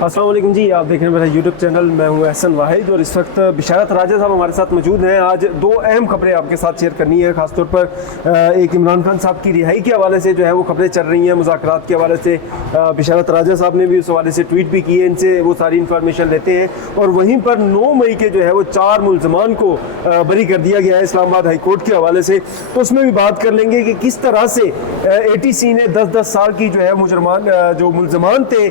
अस्सलाम वालेकुम जी, आप देख रहे हैं मेरा यूट्यूब चैनल। मैं हूं एहसन वाहिद और इस वक्त बिशारत राजा साहब हमारे साथ मौजूद हैं। आज दो अहम खबरें आपके साथ शेयर करनी है, ख़ासतौर पर एक इमरान खान साहब की रिहाई के हवाले से जो है वो खबरें चल रही हैं, मुज़ाकरात के हवाले से बिशारत राजा साहब ने भी उस हवाले से ट्वीट भी किए, इनसे वो सारी इन्फॉर्मेशन लेते हैं। और वहीं पर 9 मई के जो है वो 4 मुल्ज़मान को बरी कर दिया गया है इस्लामाबाद हाई कोर्ट के हवाले से, तो उसमें भी बात कर लेंगे कि किस तरह से ATC ने 10-10 साल की जो है मुजरमान जो मुल्ज़मान थे,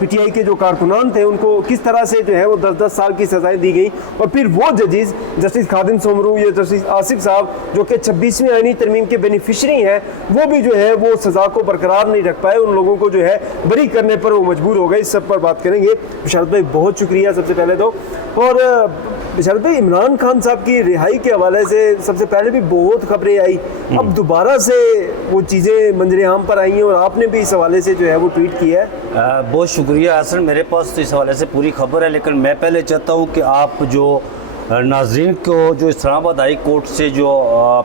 PTI के जो कारकुनान थे, उनको किस तरह से जो है वो 10-10 साल की सजाएं दी गई। और फिर वो जजेस जस्टिस खादिम सोमरू या जस्टिस आसिफ साहब जो कि 26वीं आईनी तरमीम के बेनिफिशरी हैं, वो भी जो है वो सज़ा को बरकरार नहीं रख पाए, उन लोगों को जो है बरी करने पर वो मजबूर हो गए। इस सब पर बात करेंगे। बिशारत भाई बहुत शुक्रिया सबसे पहले तो। और बिशारत भाई, इमरान खान साहब की रिहाई के हवाले से सबसे पहले भी बहुत खबरें आई, अब दोबारा से वो चीज़ें मंजर आम पर आई हैं और आपने भी इस हवाले से जो है वो ट्वीट किया है। बहुत शुक्रिया हसन, मेरे पास तो इस हवाले से पूरी खबर है, लेकिन मैं पहले चाहता हूँ कि आप जो नाज़रीन को जो इस्लामाबाद हाई कोर्ट से जो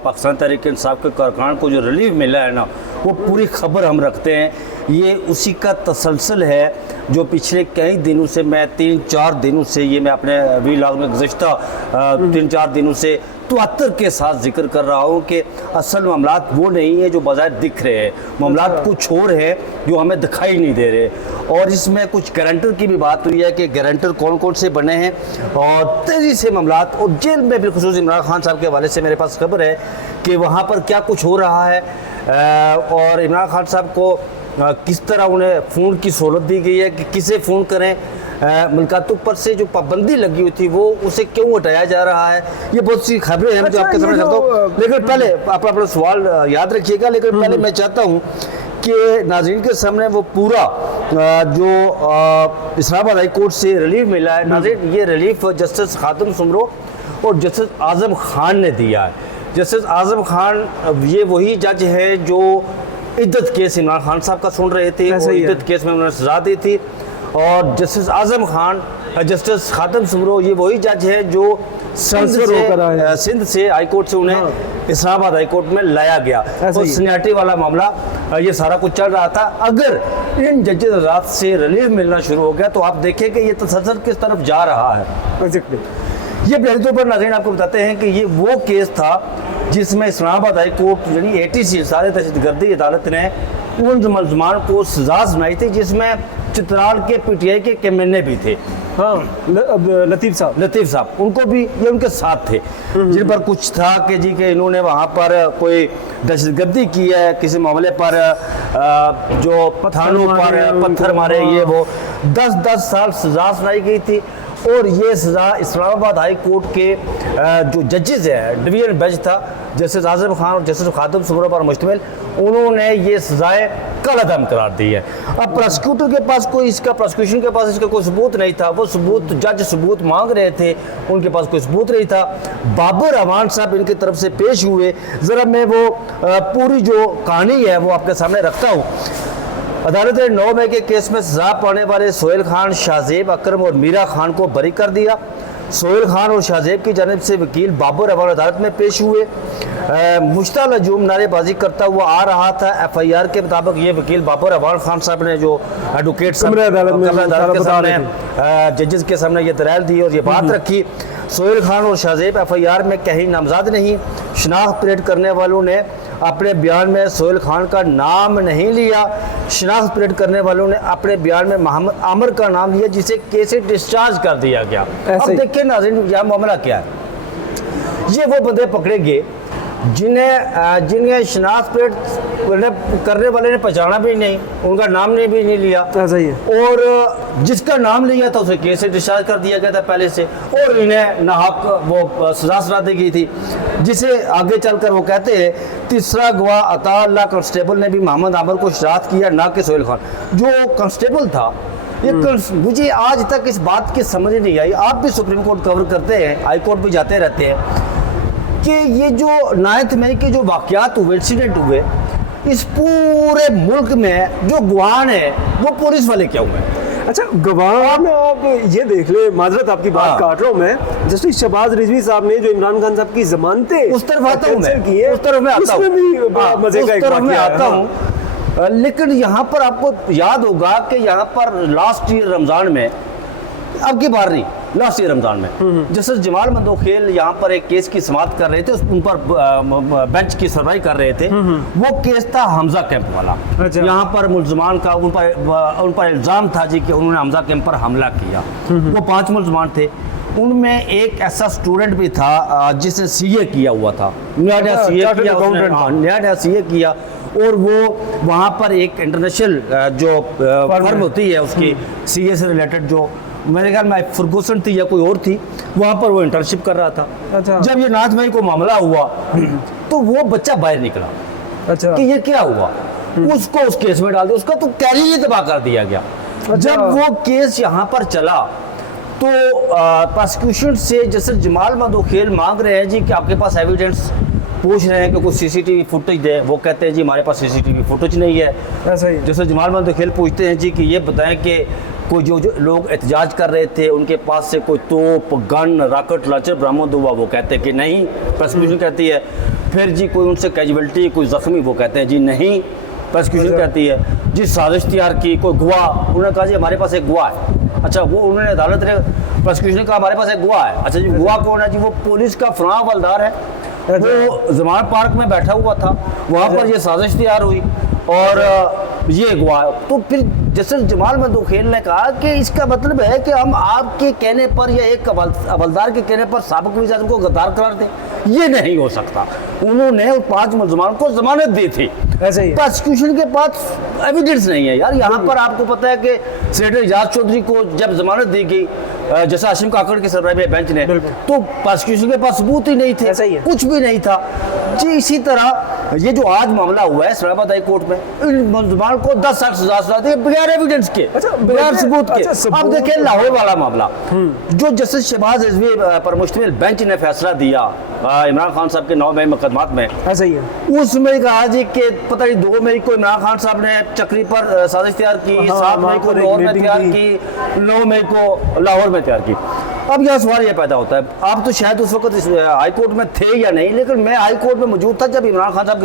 पाकिस्तान तहरीक इंसाफ के कारकुनान को जो रिलीफ मिला है ना, वो पूरी खबर हम रखते हैं। ये उसी का तसलसल है जो पिछले कई दिनों से, मैं 3-4 दिनों से, ये मैं अपने वीलॉग में गुज़श्ता 3-4 दिनों से तवत्तर के साथ जिक्र कर रहा हूँ कि असल मामलात वो नहीं है जो बाज़ार दिख रहे हैं, मामलात कुछ और है जो हमें दिखाई नहीं दे रहे। और इसमें कुछ गारंटर की भी बात हुई है कि गारंटर कौन कौन से बने हैं और तेज़ी से मामलात, और जेल में बिलखुसूस इमरान खान साहब के हवाले से मेरे पास खबर है कि वहाँ पर क्या कुछ हो रहा है और इमरान खान साहब को किस तरह उन्हें फ़ोन की सहूलत दी गई है कि किसे फ़ोन करें, मुलाकातों पर से जो पाबंदी लगी हुई थी वो उसे क्यों हटाया जा रहा है। ये बहुत सी खबरें हैं जो आपके सामने करता हूँ, लेकिन पहले आप अपना सवाल याद रखिएगा। लेकिन पहले मैं चाहता हूँ कि नाज़रीन के सामने वो पूरा जो इस्लामाबाद हाई कोर्ट से रिलीफ मिला है, नाज़रीन ये रिलीफ जस्टिस खादिम सोमरू और जस्टिस आज़म खान ने दिया है। जस्टिस आज़म खान ये वही जज है जो इद्दत केस इमरान खान साहब का सुन रहे थे और इद्दत केस में उन्होंने सजा दी थी। और जस्टिस आज़म खान, जस्टिस खादिम सोमरू ये वही जज है जो सिंध से हाई कोर्ट से उन्हें इस्लामाबाद हाई कोर्ट में लाया गया। और सीनियरिटी वाला मामला ये सारा कुछ चल रहा था। अगर इन जजेस हज़रात से रिलीफ मिलना शुरू हो गया तो आप देखें कि ये तसलसल किस तरफ जा रहा है। ये पहले तौर पर नाज़रीन आपको बताते हैं कि ये वो केस था जिसमें इस्लामाबाद हाई कोर्ट यानी ATC सारे दहशतगर्दी अदालत ने उन मुल्ज़मान को सजा सुनाई थी जिसमें चित्राल के PTI के कैमरे भी थे। हाँ, लतीफ़ साहब उनको भी ये उनके साथ थे, जिन पर कुछ था कि जी कि इन्होंने वहाँ पर कोई दहशतगर्दी की है, किसी मामले पर जो थानों पर पत्थर मारे, ये वो 10-10 साल सजा सुनाई गई थी। और ये सज़ा इस्लामाबाद हाई कोर्ट के जो जजेस हैं, डिवीजन बेंच था, जस्टिस आज़म खान और जस्टिस खादिम सोमरू पर मुश्तमिल, उन्होंने ये सज़ाएँ कलअदम करार दी है। अब प्रोसिक्यूटर के पास कोई प्रोसिक्यूशन के पास इसका कोई सबूत नहीं था, वो सबूत जज सबूत मांग रहे थे, उनके पास कोई सबूत नहीं था। बाबर अमान साहब इनकी तरफ से पेश हुए। ज़रा मैं वो पूरी जो कहानी है वो आपके सामने रखता हूँ। अदालत ने 9 मई के केस में सजा पाने वाले सोहेल खान, शाहजेब अकरम और मीरा खान को बरी कर दिया। सोहेल खान और शाहजेब की जानिब से वकील बाबर अवान अदालत में पेश हुए। मुश्ताक हजूम नारेबाजी करता हुआ आ रहा था। FIR के मुताबिक ये वकील बाबर अवान खान साहब ने जो एडवोकेट अदालत के सामने जजेस के सामने ये दलाइल दी और ये बात रखी। सोहेल खान और शाहजेब FIR में कहीं नामजद नहीं। शनाख्त परेड करने वालों ने अपने बयान में सोहेल खान का नाम नहीं लिया। शनाख्त परेड करने वालों ने अपने बयान में मोहम्मद आमिर का नाम लिया, जिसे केस से डिस्चार्ज कर दिया गया। अब देखिए नाज़रीन, यह मामला क्या है। ये वो बंदे पकड़ेंगे जिन्हें शनाख्त परेड करने वाले ने पहचाना भी नहीं, उनका नाम ने भी नहीं लिया। ऐसा ही है। और जिसका नाम लिया था उसे केस से डिस्चार्ज कर दिया गया था पहले से, और इन्हें नाहक वो सजा सुना दी गई थी, जिसे आगे चलकर वो कहते हैं तीसरा गवाह अता अल्लाह कांस्टेबल ने भी मोहम्मद आमिर को शरारत किया, ना कि सोहेल खान जो कांस्टेबल था। ये मुझे आज तक इस बात की समझ नहीं आई। आप भी सुप्रीम कोर्ट कवर करते हैं, हाई कोर्ट भी जाते रहते हैं, कि ये जो 9 मई के जो वाक़यात हुए, इंसिडेंट हुए, इस पूरे मुल्क में जो गवाह है वो पुलिस वाले क्या हुए। अच्छा, गवाह में आप ये देख ले, माजरत आपकी बात काट रहा हूँ मैं, जस्टिस शहबाज रिजवी साहब ने जो इमरान खान साहब की जमानतें उस तरफ आता हूँ मैं, उस तरफ में आता हूँ लेकिन यहाँ पर आपको याद होगा कि यहाँ पर लास्ट ईयर रमज़ान में, अब की बार नहीं, लास्ट ईयर रमज़ान में जैसे जमाल मंदोखेल यहाँ पर एक केस की समाप्त कर रहे थे, उन पर बेंच की सुनवाई कर रहे थे। वो केस था हमजा कैंप वाला। अच्छा। यहाँ पर मुलजमान का उन पर इल्ज़ाम था जी कि उन्होंने हमजा कैंप पर हमला किया। वो 5 मुलजमान थे, उनमें एक ऐसा स्टूडेंट भी था जिसने सीए किया हुआ था, नया सीए किया, और वो वहाँ पर एक इंटरनेशनल जो फर्म होती है उसकी सीए से रिलेटेड, जो मेरे ख्याल में फर्गूसन थी या कोई और थी, वहाँ पर वो इंटर्नशिप कर रहा था। अच्छा। जब ये नाज भाई को मामला हुआ तो वो बच्चा बाहर निकला। अच्छा। कि ये क्या हुआ, उसको उस केस में डाल दिया, उसका तो कैरियर ही तबाह कर दिया गया। जब वो केस यहाँ पर चला तो प्रोसिक्यूशन से जैसे जमाल मंदोखेल मांग रहे हैं जी कि आपके पास एविडेंस, पूछ रहे हैं कि कुछ सीसीटीवी फुटेज दे, वो कहते हैं जी हमारे पास सीसीटीवी फुटेज नहीं है। ऐसा ही। जैसे जमाल मंदोखेल पूछते हैं जी कि ये बताएं कि कोई जो लोग एहतजाज कर रहे थे उनके पास से कोई तोप, गन, रॉकेट लॉन्चर बरामद हुआ, वो कहते हैं कि नहीं, प्रोसिक्यूशन कहती है। फिर जी कोई उनसे कैजुअल्टी, कोई जख्मी, वो कहते हैं जी नहीं, प्रोसिक्यूशन कहती है जी साजिश तैयार की, कोई गवाह, उन्होंने कहा जी हमारे पास एक गवाह है। अच्छा, वो उन्होंने अदालत ने, प्रोसिक्यूशन ने कहा हमारे पास एक गवाह है। अच्छा जी, गवाह कौन है जी? वो पुलिस का फलां हवलदार है, वो जमान पार्क में बैठा हुआ था, वहाँ पर ये साजिश तैयार हुई और ये गवाह। तो फिर जैसे जमाल मंदोखेल ने कहा कि इसका मतलब है कि हम आपके कहने पर या एक हवलदार के कहने पर साबिक वज़ीर आज़म को गद्दार करार दें, ये नहीं हो सकता। उन्होंने 5 मुलजमान को जमानत दी थी। ऐसे ही। प्रोसिक्यूशन के पास एविडेंस नहीं है यार। यहाँ पर आपको पता है कि सेनेटर एजाज चौधरी को जब जमानत दी गई जैसा हाशिम काकड़ की सरबराही में बेंच ने, तो प्रोसिक्यूशन के पास सबूत ही नहीं थे, ऐसा ही है। कुछ भी नहीं था जी। इसी तरह ये जो आज मामला हुआ है इस्लामाबाद हाई कोर्ट में, इन मुलजमान को 10 साल सजा सुना दी बगैर एविडेंस के, बगैर सबूत के। अब देखिए लाहौर वाला मामला, जो जस्टिस शहबाज रिजवी पर मुश्तमिल बेंच ने फैसला दिया इमरान खान साहब के 9 मई मुकदमात में, ऐसा ही है। उसमें कहा जी कि पता नहीं 2 मई को इमरान खान साहब ने चक्री पर साजिश तैयार की, 7 मई को लाहौर में तैयार की, 9 मई को लाहौर में तैयार की। अब यह सवाल ये पैदा होता है, आप तो शायद उस वक्त हाई कोर्ट में थे या नहीं, लेकिन मैं हाई कोर्ट में मौजूद था जब इमरान खान साहब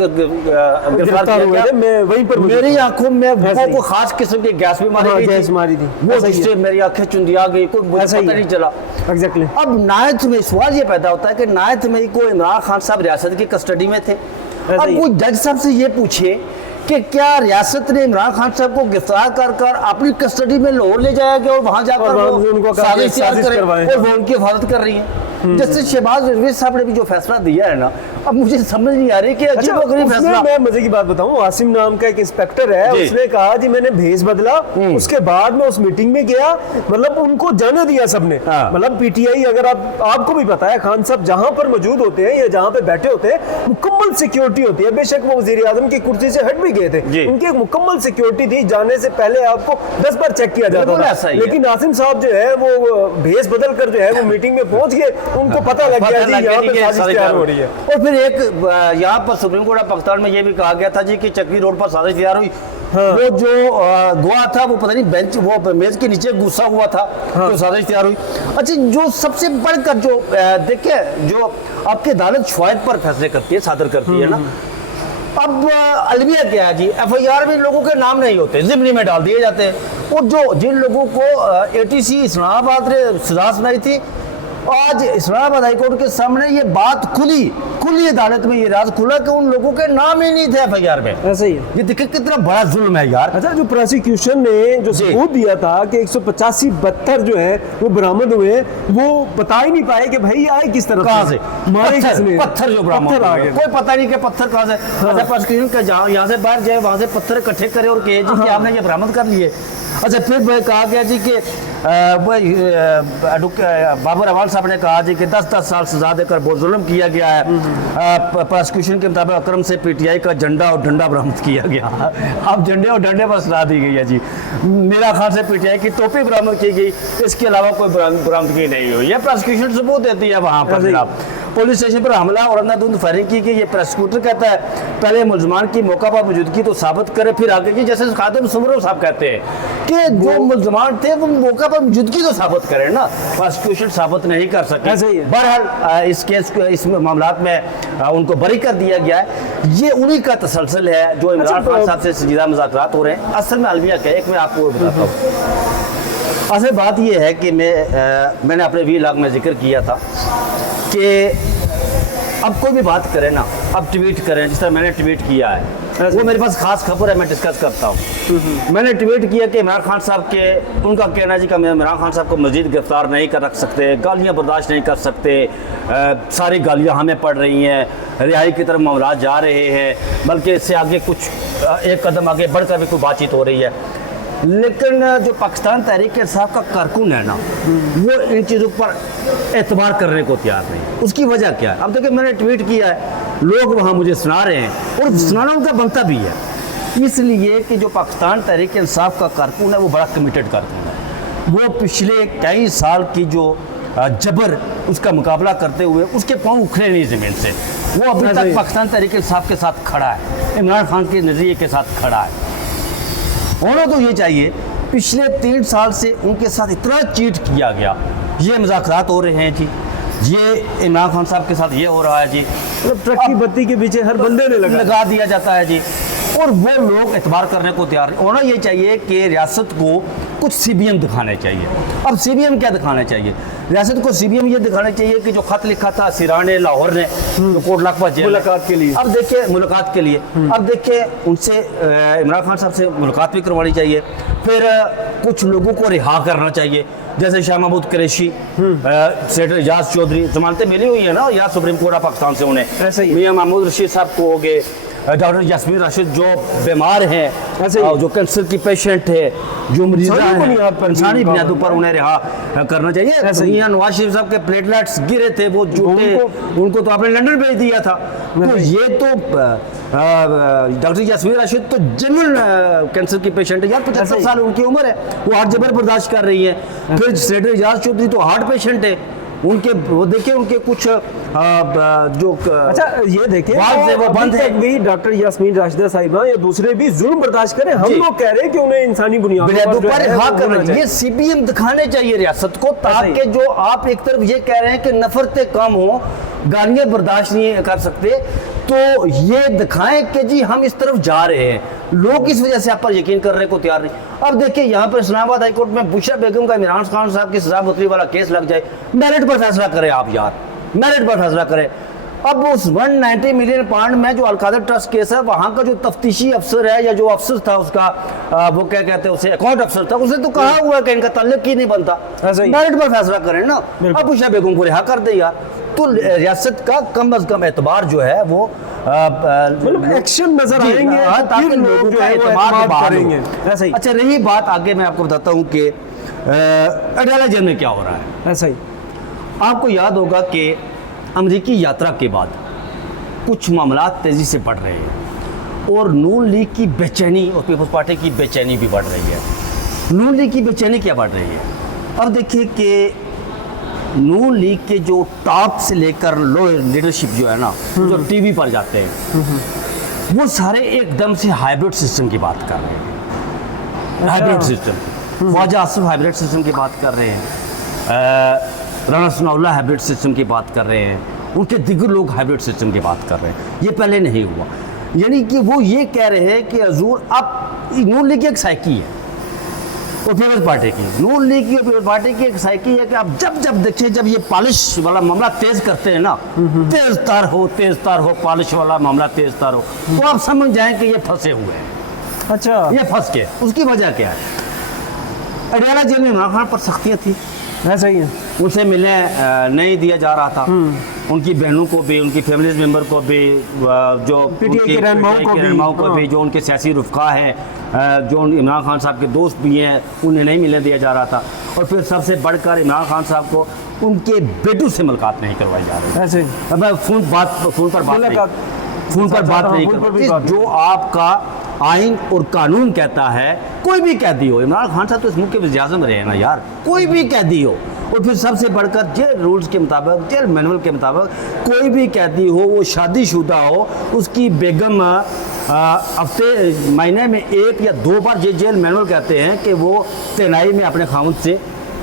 गिरफ्तार हुए थे। मैं वहीं पर मेरी आंखों में वो खास किस्म की गैस भी मारी थी, वो जिससे मेरी आंखें चुंदिया गई, कोई मुझे पता नहीं चला। एग्जैक्टली। अब 9 मई सवाल ये पैदा होता है कि 9 मई को इमरान खान साहब रियासत की कस्टडी में थे। अब कोई जज साहब से ये पूछे कि क्या रियासत ने इमरान खान साहब को गिरफ्तार कर अपनी कस्टडी में लाहौर ले जाया गया और वहां जाकर वो साजिश तैयार करें और वो उनकी हिफाजत कर रही है। जैसे शहबाज रिजवी साहब ने भी जो फैसला दिया है ना, अब मुझे समझ नहीं आ रही कि अजीबोगरीब फैसला। मैं मजे की बात बताऊं, आसिम नाम का एक इंस्पेक्टर है, उसने कहा जी मैंने भेस बदला, उसके बाद में उस मीटिंग में गया, मतलब उनको जाने दिया सबने। मतलब पीटीआई, अगर आपको भी पता है, खान साहब जहां पर मौजूद होते हैं या जहां पे बैठे होते हैं मुकम्मल सिक्योरिटी होती है। बेशक वो वजीर आजम की कुर्सी से हट भी गए थे, उनकी एक मुकम्मल सिक्योरिटी थी, जाने से पहले आपको 10 बार चेक किया जाता था। लेकिन आसिम साहब जो है वो भेस बदल कर जो है वो मीटिंग में पहुंच गए, उनको पता लग गया जी यहाँ पे साजिश तैयार हो रही है। और फिर एक यहाँ पर सुप्रीम कोर्ट ऑफ पाकिस्तान में ये भी कहा गया था जी कि चक्री रोड पर साजिश तैयार हुई। वो जो गवाह था वो पता नहीं बेंच, वो मेज के नीचे घुसा हुआ था, तो साजिश तैयार हुई। अच्छा, जो सबसे बढ़कर जो देखिए, जो आपकी अदालत शवाहिद पर फैसले करती है, सादर करती है ना, अब अलविया क्या है जी, एफआईआर में लोगों के नाम नहीं होते, जिम्नी में डाल दिए जाते हैं। और जो जिन लोगों को एटीसी इस्लामाबाद ने सजा सुनाई थी, आज इस्लामाबाद हाई कोर्ट के सामने ये बात खुली अदालत में ये राज खुला कि उन लोगों के नाम ही नहीं थे एफआईआर में। ऐसा ही है। ये देखिए कितना बड़ा जुल्म है यार। अच्छा, जो प्रोसिक्यूशन ने जो सबूत दिया था कि 185 पत्थर जो है वो बरामद हुए, वो बता ही नहीं पाए कि भाई आए किस तरफ, कहां से मारे किसने, पत्थर जो बरामद हुए, कोई पता नहीं कि पत्थर कहां से। अच्छा, प्रोसिक्यूशन का जहां यहाँ से बाहर जाए वहां से पत्थर इकट्ठे करे और कहे जी कि आपने ये बरामद कर लिए। अच्छा, फिर कहा गया जी कि बाबर अवाल साहब ने कहा जी कि 10-10 साल सजा देकर बहुत जुल्म किया गया है। प्रोसिक्यूशन के मुताबिक अकरम से पीटीआई का झंडा और डंडा बरामद किया गया। अब झंडे और डंडे पर सजा दी गई है जी। मेरा खान से पीटीआई की टोपी बरामद की गई, इसके अलावा कोई बरामदगी नहीं हुई। यह प्रोसिक्यूशन सबूत देती है वहाँ पर जनाब। पुलिस स्टेशन पर हमला और अंधाधुंध फायरिंग की कि ये प्रोसिक्यूटर कहता है पहले मुलजमान की मौका पर मौजूदगी तो साबित करे फिर आगे की, जैसे खादिम सुमरो साहब कहते हैं कि जो मुलजमान थे वो मौका पर मौजूदगी तो साबित करें ना, प्रोसिक्यूशन साबित नहीं कर ऐसे ही सके। है। बहरहाल इस केस इस मामलात में उनको बरी कर दिया गया है। ये उन्हीं का तसलसल है जो इमरान खान साहब से संजीदा मुज़ाकरात हो रहे हैं। असल में अलमिया क्या है, एक मैं आपको बताता हूँ। असल बात ये है कि मैंने अपने वीलॉग में जिक्र किया था कि अब कोई भी बात करे ना, अब ट्वीट करें, जिस तरह मैंने ट्वीट किया है वो मेरे पास खास खबर है, मैं डिस्कस करता हूँ। मैंने ट्वीट किया कि इमरान खान साहब के उनका कहना है जी कि इमरान खान साहब को मजीद गिरफ्तार नहीं कर रख सकते, गालियाँ बर्दाश्त नहीं कर सकते, सारी गालियाँ हमें पड़ रही हैं, रिहाई की तरफ मामला जा रहे हैं, बल्कि इससे आगे कुछ एक कदम आगे बढ़कर भी कोई बातचीत हो रही है। लेकिन जो पाकिस्तान तहरीक इंसाफ का कारकुन है ना, वो इन चीज़ों पर एतबार करने को तैयार नहीं। उसकी वजह क्या है? अब देखिए मैंने ट्वीट किया है, लोग वहाँ मुझे सुना रहे हैं और सुनाना उनका बनता भी है, इसलिए कि जो पाकिस्तान तहरीक इंसाफ का कारकुन है वो बड़ा कमिटेड कारकुन है। वो पिछले कई साल की जो जबर उसका मुकाबला करते हुए उसके पाँव उखड़े नहीं ज़मीन से, वो अभी तक पाकिस्तान तहरीक इंसाफ के साथ खड़ा है, इमरान खान के नज़रिए के साथ खड़ा है। होना तो ये चाहिए, पिछले 3 साल से उनके साथ इतना चीट किया गया, ये मुज़ाकरात हो रहे हैं जी, ये इमरान खान साहब के साथ ये हो रहा है जी, मतलब ट्रक की बत्ती के पीछे हर बंदे ने लगा दिया जाता है जी, और वो लोग एतबार करने को तैयार नहीं। होना ये चाहिए कि रियासत को कुछ CBM दिखाने चाहिए। अब CBM क्या दिखाना चाहिए? रियासत को CBM ये दिखाना चाहिए कि जो खत लिखा था सिराने लाहौर ने जो कोट लखपत जेल मुलाकात के लिए, अब देखिए मुलाकात के लिए, अब देखिए उनसे इमरान खान साहब से मुलाकात भी करवानी चाहिए, फिर कुछ लोगों को रिहा करना चाहिए, जैसे शाह महमूद कुरैशी, सेनेटर एजाज चौधरी, जमानतें मिली हुई है ना यार सुप्रीम कोर्ट ऑफ पाकिस्तान से उन्हें, ऐसे ही मियां महमूद रशीद साहब को हो गए, डॉक्टर यास्मीन राशिद जो बीमार हैं, जो कैंसर की पेशेंट है, जो मरीज़ हैं, इंसानी बुनियादों पर उन्हें रिहा करना चाहिए। मियां नवाज शरीफ साहब के प्लेटलेट्स गिरे थे, वो झूठे, उनको तो आपने लंदन भेज दिया था। तो ये तो डॉक्टर यास्मीन राशिद तो जेन्युइन कैंसर की पेशेंट है यार, 75 साल उनकी उम्र है, वो हार्ट जबर बर्दाश्त कर रही है। फिर सेनेटर एजाज चौधरी तो हार्ट पेशेंट है, उनके वो देखिए उनके कुछ जो अच्छा ये देखिए वो बंद है भी डॉक्टर यास्मीन राशिदा साहिबा या दूसरे भी जुल्म बर्दाश्त करें, हम लोग कह रहे हैं कि उन्हें इंसानी बुनियादों पर रिहा करना चाहिए। CBM दिखाने चाहिए रियासत को, ताकि जो आप एक तरफ ये कह रहे हैं कि नफरतें कम हो, गालियां बर्दाश्त नहीं कर सकते, तो ये दिखाएं कि जी हम इस तरफ जा रहे हैं। लोग इस वजह से आप पर यकीन करने को तैयार नहीं। अब देखिए यहाँ पर इस्लामाबाद हाई कोर्ट में बुशरा बेगम का इमरान खान साहब की सजा मुतली वाला केस लग जाए, मेरिट पर फैसला करें आप यार, मेरिट पर फैसला करें। अब उस 190 मिलियन पाउंड में जो अलकादर ट्रस्ट केस है, वहाँ का जो तफ्तीशी अफसर है या जो अफसर था उसका वो क्या कहते हैं उसे, अकाउंट अफसर था, उसने तो कहा हुआ है कि इनका ताल्लुक ही नहीं बनता, मेरिट पर फैसला करें ना। अब बुशरा बेगम को रिहा कर दे यार, तो रियासत का कम अज कम एतबार जो है वो मतलब एक्शन नजर आएंगे, ताकि लोग जो है एतमाद करेंगे। ऐसा ही। अच्छा रही बात, आगे मैं आपको बताता हूँ कि अडाला जेल में क्या हो रहा है। ऐसा ही आपको याद होगा कि अमेरिकी यात्रा के बाद कुछ मामला तेज़ी से बढ़ रहे हैं और नून लीग की बेचैनी और पीपल्स पार्टी की बेचैनी भी बढ़ रही है। नून लीग की बेचैनी क्या बढ़ रही है? अब देखिए कि नून लीग के जो टॉप से लेकर लो लीडरशिप जो है ना, जो टीवी पर जाते हैं, वो सारे एकदम से हाइब्रिड सिस्टम की बात कर रहे हैं। Hybrid system, Khawaja Asif hybrid system की बात कर रहे हैं, राना सनाउल्लाह हाइब्रिड सिस्टम की बात कर रहे हैं, उनके दिगर लोग हाइब्रिड सिस्टम की बात कर रहे हैं। ये पहले नहीं हुआ, यानी कि वो ये कह रहे हैं कि हजूर अब नून लीग की एक साइकी है और पीपल्स पार्टी की, नून लीग की और पीपल्स पार्टी की एक साइकी है कि आप जब देखें, जब ये पॉलिश वाला मामला तेज करते हैं ना, तेज तार हो पॉलिश वाला मामला तेज तार हो, तो आप समझ जाएं कि ये फंसे हुए हैं। अच्छा, ये फंस के, उसकी वजह क्या है? अडाला जेल में इमरान खान पर सख्तियाँ थी, ऐसा ही है, उनसे मिलने नहीं दिया जा रहा था, उनकी बहनों को भी, उनकी फैमिली मेम्बर को भी, जो PTI के रहनुमाओं को भी, जो उनके सियासी रुफ़का है, जो इमरान खान साहब के दोस्त भी हैं, उन्हें नहीं मिलने दिया जा रहा था। और फिर सबसे बढ़कर इमरान खान साहब को उनके बेटों से मुलाकात नहीं करवाई जा रही। ऐसे अब फोन पर बात नहीं कर, जो आपका आइन और कानून कहता है, कोई भी कैदी हो, इमरान खान साहब तो इस मुल्क के वज़ीर आज़म रहे हैं ना यार, कोई भी कैदी हो, और फिर सबसे बढ़कर जेल रूल्स के मुताबिक, जेल मैनुअल के मुताबिक कोई भी कैदी हो, वो शादीशुदा हो, उसकी बेगम हफ्ते महीने में 1 या 2 बार, जेल मैनुअल कहते हैं कि वो तनाई में अपने खामुद से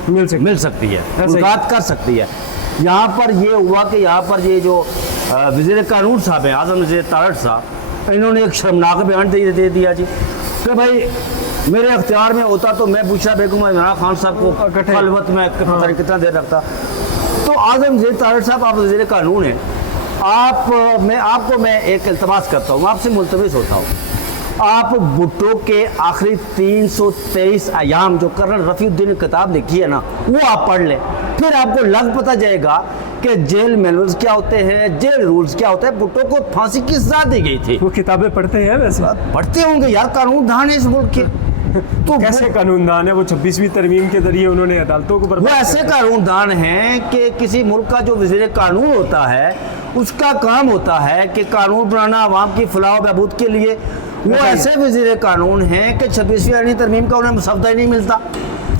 मिल सकती है, मुलाकात कर सकती है। यहाँ पर ये हुआ कि यहाँ पर ये जो वज़ीर कानून साहब हैं, आज़म नज़ीर तारड़ साहब, इन्होंने एक शर्मनाक बयान दे दिया जी कि भाई मेरे अख्तियार में होता तो मैं बुशरा बेगम इमरान खान साहब को खलवत में पता नहीं कितना देर रखता। तो आज़म नज़ीर तारड़ साहब, आप वज़ीर कानून हैं, मैं एक इल्तमास करता हूँ, आपसे मुल्तमिस होता हूँ, आप भुट्टो के आखिरी 323 अयाम जो कर्नल रफ़ीउद्दीन ने किताब लिखी है ना, वो आप पढ़ लें, फिर आपको लग पता जाएगा कि जेल मैनुअल्स क्या होते हैं, जेल रूल्स क्या होते हैं। भुट्टो को फांसी की सजा दी गई थी। वो किताबें पढ़ते हैं वैसे? पढ़ते होंगे यार, कानून दान है इस मुल्क के। तो कैसे कानूनदान है वो? 26वीं तरमीम के जरिए उन्होंने अदालतों को वो ऐसे कानूनदान हैं कि किसी मुल्क का जो वज़ीर कानून होता है, उसका काम होता है कि कानून बनाना आवाम की फलाह बहबूद के लिए। वो ऐसे वज़ीर कानून हैं कि 26वीं तरमीम का उन्हें मुसवदा ही नहीं मिलता।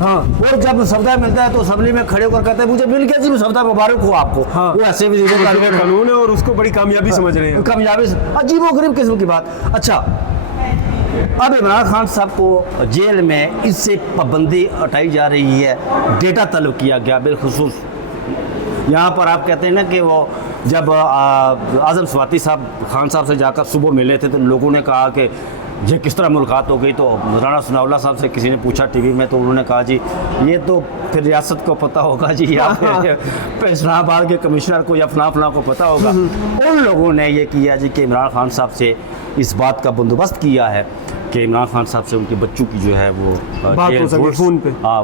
हाँ, और जब मुसवदा मिलता है तो असम्बली में खड़े होकर कहते हैं मुझे मिल गया जी मुसवदा, मुबारक हो आपको। हाँ, वो ऐसे वज़ीर कानून है और उसको बड़ी कामयाबी समझ रहे हैं। कामयाबी, अजीबोगरीब किस्म की बात। अच्छा, अब इमरान खान साहब को जेल में इससे पाबंदी हटाई जा रही है, डेटा तलब किया गया बिलखुसूस। यहाँ पर आप कहते हैं ना कि वो जब आज़म स्वाति साहब खान साहब से जाकर सुबह मिले थे तो लोगों ने कहा कि ये किस तरह मुलाकात हो गई। तो राणा सनाउल्ला साहब से किसी ने पूछा टीवी में, तो उन्होंने कहा जी ये तो फिर रियासत को पता होगा जी, या फिर इस्लामाबाद के कमिश्नर को या फलां को पता होगा। उन लोगों ने ये किया जी कि इमरान खान साहब से इस बात का बंदोबस्त किया है कि इमरान खान साहब से उनके बच्चों की जो है वो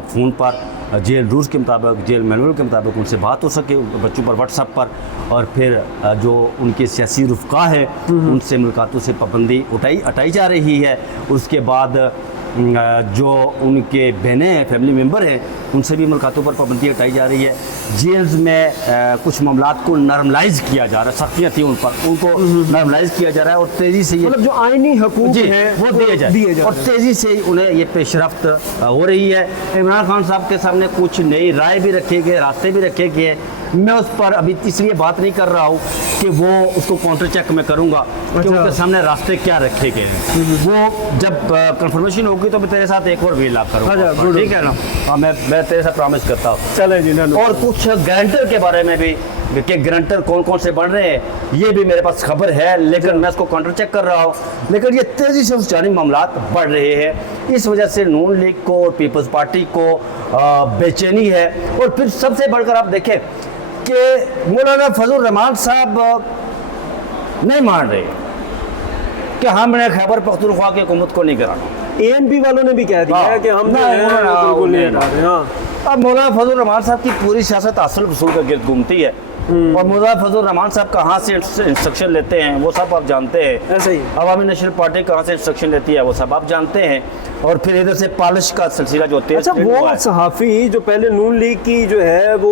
फ़ोन पर जेल रूल्स के मुताबिक, जेल मैनुअल के मुताबिक उनसे बात हो सके, बच्चों पर व्हाट्सएप पर। और फिर जो उनके सियासी रुफ़का है उनसे मुलाकातों से पाबंदी हटाई जा रही है। उसके बाद जो उनके बहनें हैं, फैमिली मेम्बर हैं, उनसे भी मुलाकातों पर पाबंदी हटाई जा रही है। जेल्स में कुछ मामलात को नॉर्मलाइज किया जा रहा है, सख्तियाँ थी उन पर, उनको नॉर्मलाइज किया जा रहा है और तेज़ी से ये मतलब जो आईनी हकूक़ हैं वो दिए जाए और तेज़ी से उन्हें ये पेशरफ्त हो रही है। इमरान खान साहब के सामने कुछ नई राय भी रखे गए, रास्ते भी रखे गए। मैं उस पर अभी इसलिए बात नहीं कर रहा हूँ कि वो उसको काउंटर चेक में करूँगा कि उनके सामने रास्ते क्या रखे गए हैं। वो जब कंफर्मेशन होगी तो मैं तेरे साथ एक और वील करूँगा, ठीक है ना? हाँ, मैं तेरे साथ प्रॉमिस करता हूँ। चले जी। और कुछ गारंटर के बारे में भी कि गारंटर कौन कौन से बन रहे हैं ये भी मेरे पास खबर है, लेकिन मैं उसको काउंटर चेक कर रहा हूँ। लेकिन ये तेज़ी से उस जानिब मामलात बढ़ रहे हैं। इस वजह से नून लीग को और पीपल्स पार्टी को बेचैनी है। और फिर सबसे बढ़कर आप देखें कि मौलाना फजल रहमान साहब नहीं मान रहे कि हमने खैबर पख्तूनख्वा की हुकूमत को नहीं कराना। ANP वालों ने भी कह दिया है कि हम नहीं हटा रहे। हाँ, अब मौलाना फजल रहमान साहब की पूरी सियासत असल वसूल के गिर्द घूमती है और मौलाना फजल रहमान साहब कहाँ से इंस्ट्रक्शन लेते हैं वो सब आप जानते हैं। ऐसे ही अवामी नेशनल पार्टी कहाँ से इंस्ट्रक्शन लेती है वो सब आप जानते हैं। और फिर इधर से पॉलिश का सिलसिला जो होते हैं। अच्छा, वो सहाफ़ी जो पहले नून लीग की जो है वो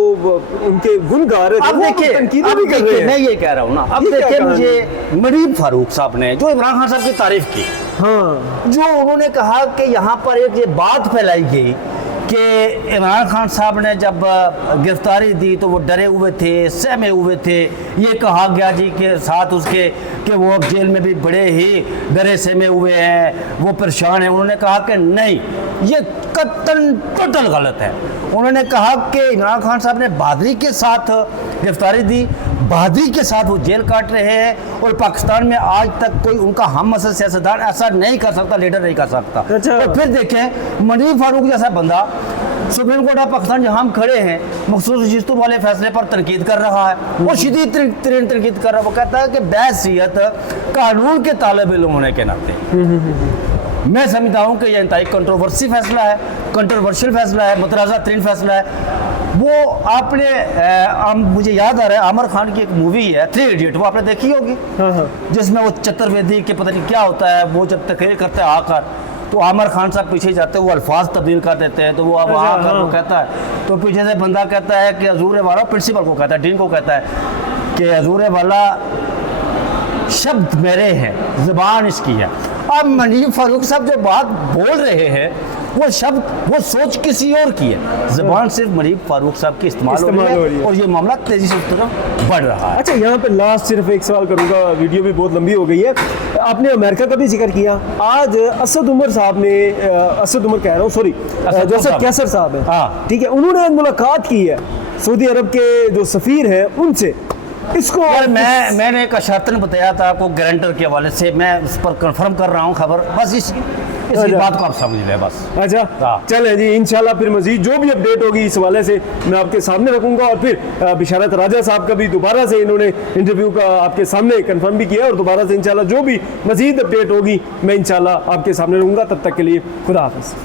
उनके गुण गा रहे थे, अब देखिए मैं ये कह रहा हूँ ना, अब देखिए मुझे मरीम फारूक साहब ने जो इमरान खान साहब की तारीफ की, हाँ, जो उन्होंने कहा कि यहाँ पर एक ये बात फैलाई गई कि इमरान खान साहब ने जब गिरफ्तारी दी तो वो डरे हुए थे, सहमे हुए थे। ये कहा गया जी के साथ उसके कि वो जेल में भी बड़े ही डरे सहमे हुए हैं, वो परेशान हैं। उन्होंने कहा कि नहीं, ये कतन टोटल गलत है। उन्होंने कहा कि इमरान खान साहब ने बहादुरी के साथ गिरफ्तारी दी, बहादुरी के साथ वो जेल काट रहे हैं और पाकिस्तान में आज तक कोई उनका हम मसल सियासतदान ऐसा नहीं कर सकता, लीडर नहीं कर सकता। अच्छा। और फिर देखें मरीम फारूक जैसा बंदा सुप्रीम कोर्ट ऑफ पाकिस्तान जहाँ हम खड़े हैं मखसूस नशिस्तों वाले फैसले पर तनकीद कर रहा है और शदीद तनकीद कर रहा है। वो कहता है कि बहसीयत कानून के तालिब इल्म होने के नाते मैं समझता हूँ कि यह इंतहाई कंट्रोवर्सी फैसला है, कंट्रोवर्शियल फैसला है, मुतराज़ा तरीन फैसला है। वो आपने मुझे याद आ रहा है आमिर खान की एक मूवी है 3 इडियट, वो आपने देखी होगी, जिसमें वो चतुर्वेदी के पता नहीं क्या होता है, वो जब तकरीर करते हैं आकर तो आमिर खान साहब पीछे जाते हैं, वो अल्फाज तब्दील कर देते हैं। तो वो अब आकर वो कहता है, तो पीछे से बंदा कहता है कि हजूर वाला, प्रिंसिपल को कहता है, डीन को कहता है कि हजूर वाला शब्द मेरे हैं, ज़ुबान इसकी है। अब मनीम फारूक साहब जो बात बोल रहे हैं वो शब्द, वो सोच किसी और की है, ज़बान सिर्फ मरीब फारूक साहब की इस्तेमाल हो रही है और ये मामला तेज़ी से उस तरफ बढ़ रहा है। अच्छा, यहाँ पे लास्ट सिर्फ एक सवाल करूंगा, वीडियो भी बहुत लंबी हो गई है। आपने अमेरिका का भी जिक्र किया, आज असद उमर साहब ने, असद उमर कह रहा हूँ, सॉरी, जो असद कैसर साहब है, हाँ। ठीक है, उन्होंने मुलाकात की है सऊदी अरब के जो सफ़ीर हैं उनसे। इसको यार मैंने एक अशातन बताया था आपको गारंटर के हवाले से, मैं उस पर कंफर्म कर रहा हूँ खबर, बस इस बात को आप समझ लें बस। अच्छा, हाँ। चलें जी, इंशाल्लाह फिर मजीद जो भी अपडेट होगी इस हवाले से मैं आपके सामने रखूंगा। और फिर बिशारत राजा साहब का भी दोबारा से इन्होंने इंटरव्यू का आपके सामने कंफर्म भी किया, और दोबारा से इंशाल्लाह जो भी मजीद अपडेट होगी मैं इंशाल्लाह आपके सामने रहूंगा। तब तक के लिए खुदा हाफिज़।